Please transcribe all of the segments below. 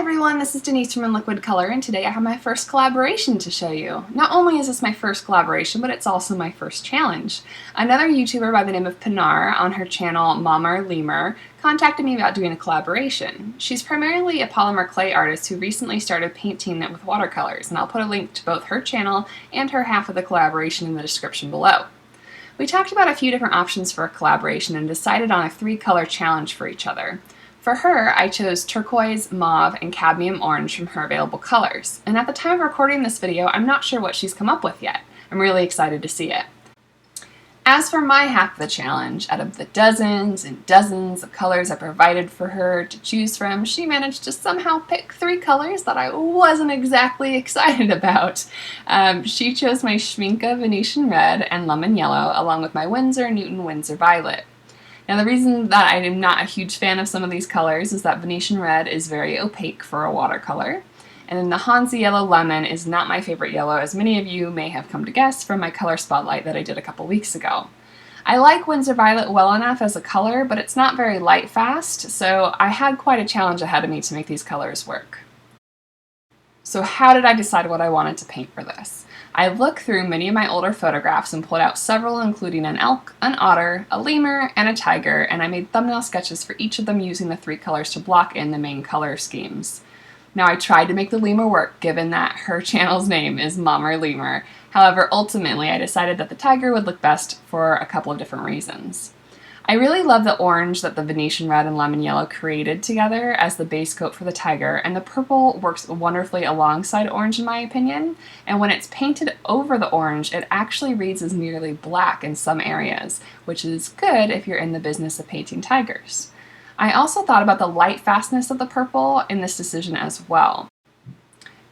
everyone, this is Denise from Liquid Color, and today I have my first collaboration to show you. Not only is this my first collaboration, but it's also my first challenge. Another YouTuber by the name of Pinar on her channel MahmurLemur contacted me about doing a collaboration. She's primarily a polymer clay artist who recently started painting with watercolors, and I'll put a link to both her channel and her half of the collaboration in the description below. We talked about a few different options for a collaboration and decided on a 3-color challenge for each other. For her, I chose turquoise, mauve, and cadmium orange from her available colors. And at the time of recording this video, I'm not sure what she's come up with yet. I'm really excited to see it. As for my half of the challenge, out of the dozens and dozens of colors I provided for her to choose from, she managed to somehow pick 3 colors that I wasn't exactly excited about. She chose my Schmincke Venetian red and lemon yellow, along with my Winsor Newton Winsor violet. Now, the reason that I am not a huge fan of some of these colors is that Venetian red is very opaque for a watercolor, and then the Hansa yellow lemon is not my favorite yellow, as many of you may have come to guess from my color spotlight that I did a couple weeks ago. I like Winsor violet well enough as a color, but it's not very light fast, so I had quite a challenge ahead of me to make these colors work. So how did I decide what I wanted to paint for this? I looked through many of my older photographs and pulled out several, including an elk, an otter, a lemur, and a tiger, and I made thumbnail sketches for each of them using the 3 colors to block in the main color schemes. Now, I tried to make the lemur work, given that her channel's name is MahmurLemur. However, ultimately I decided that the tiger would look best for a couple of different reasons. I really love the orange that the Venetian red and lemon yellow created together as the base coat for the tiger, and the purple works wonderfully alongside orange in my opinion, and when it's painted over the orange, it actually reads as nearly black in some areas, which is good if you're in the business of painting tigers. I also thought about the light fastness of the purple in this decision as well.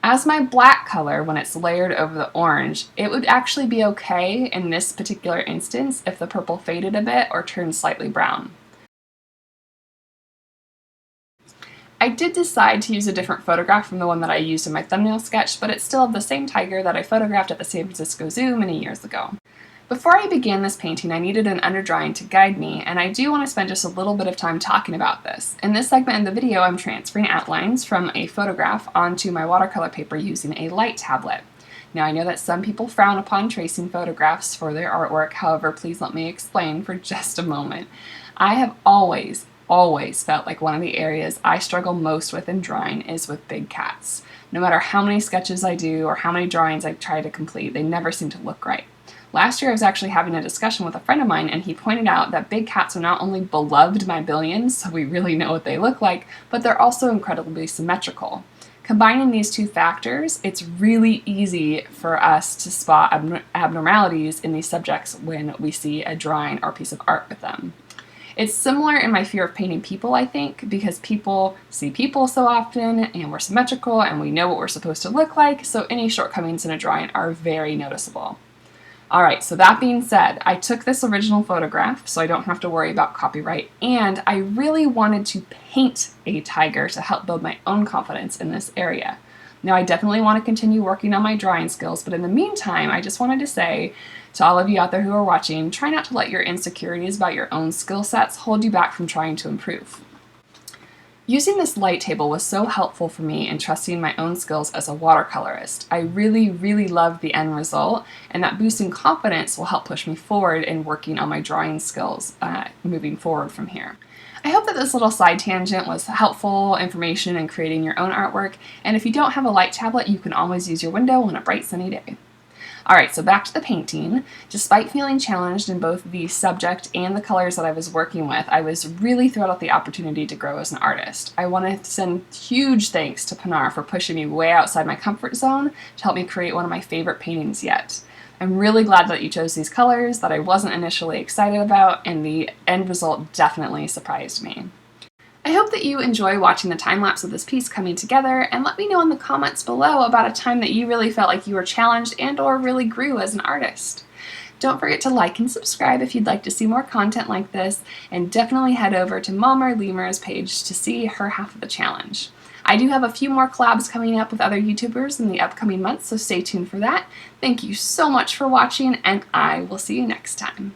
As my black color, when it's layered over the orange, it would actually be okay in this particular instance if the purple faded a bit or turned slightly brown. I did decide to use a different photograph from the one that I used in my thumbnail sketch, but it's still of the same tiger that I photographed at the San Francisco Zoo many years ago. Before I began this painting, I needed an underdrawing to guide me, and I do want to spend just a little bit of time talking about this. In this segment in the video, I'm transferring outlines from a photograph onto my watercolor paper using a light tablet. Now, I know that some people frown upon tracing photographs for their artwork, however, please let me explain for just a moment. I have always felt like one of the areas I struggle most with in drawing is with big cats. No matter how many sketches I do or how many drawings I try to complete, they never seem to look right. Last year I was actually having a discussion with a friend of mine, and he pointed out that big cats are not only beloved by billions, so we really know what they look like, but they're also incredibly symmetrical. Combining these 2 factors, it's really easy for us to spot abnormalities in these subjects when we see a drawing or piece of art with them. It's similar in my fear of painting people, I think, because people see people so often, and we're symmetrical, and we know what we're supposed to look like, so any shortcomings in a drawing are very noticeable. Alright, so that being said, I took this original photograph so I don't have to worry about copyright, and I really wanted to paint a tiger to help build my own confidence in this area. Now, I definitely want to continue working on my drawing skills, but in the meantime, I just wanted to say to all of you out there who are watching, try not to let your insecurities about your own skill sets hold you back from trying to improve. Using this light table was so helpful for me in trusting my own skills as a watercolorist. I really loved the end result, and that boosting confidence will help push me forward in working on my drawing skills moving forward from here. I hope that this little side tangent was helpful information in creating your own artwork, and if you don't have a light tablet, you can always use your window on a bright sunny day. Alright, so back to the painting. Despite feeling challenged in both the subject and the colors that I was working with, I was really thrilled at the opportunity to grow as an artist. I want to send huge thanks to Pinar for pushing me way outside my comfort zone to help me create one of my favorite paintings yet. I'm really glad that you chose these colors that I wasn't initially excited about, and the end result definitely surprised me. I hope that you enjoy watching the time-lapse of this piece coming together, and let me know in the comments below about a time that you really felt like you were challenged and or really grew as an artist. Don't forget to like and subscribe if you'd like to see more content like this, and definitely head over to MahmurLemur's page to see her half of the challenge. I do have a few more collabs coming up with other YouTubers in the upcoming months, so stay tuned for that. Thank you so much for watching, and I will see you next time.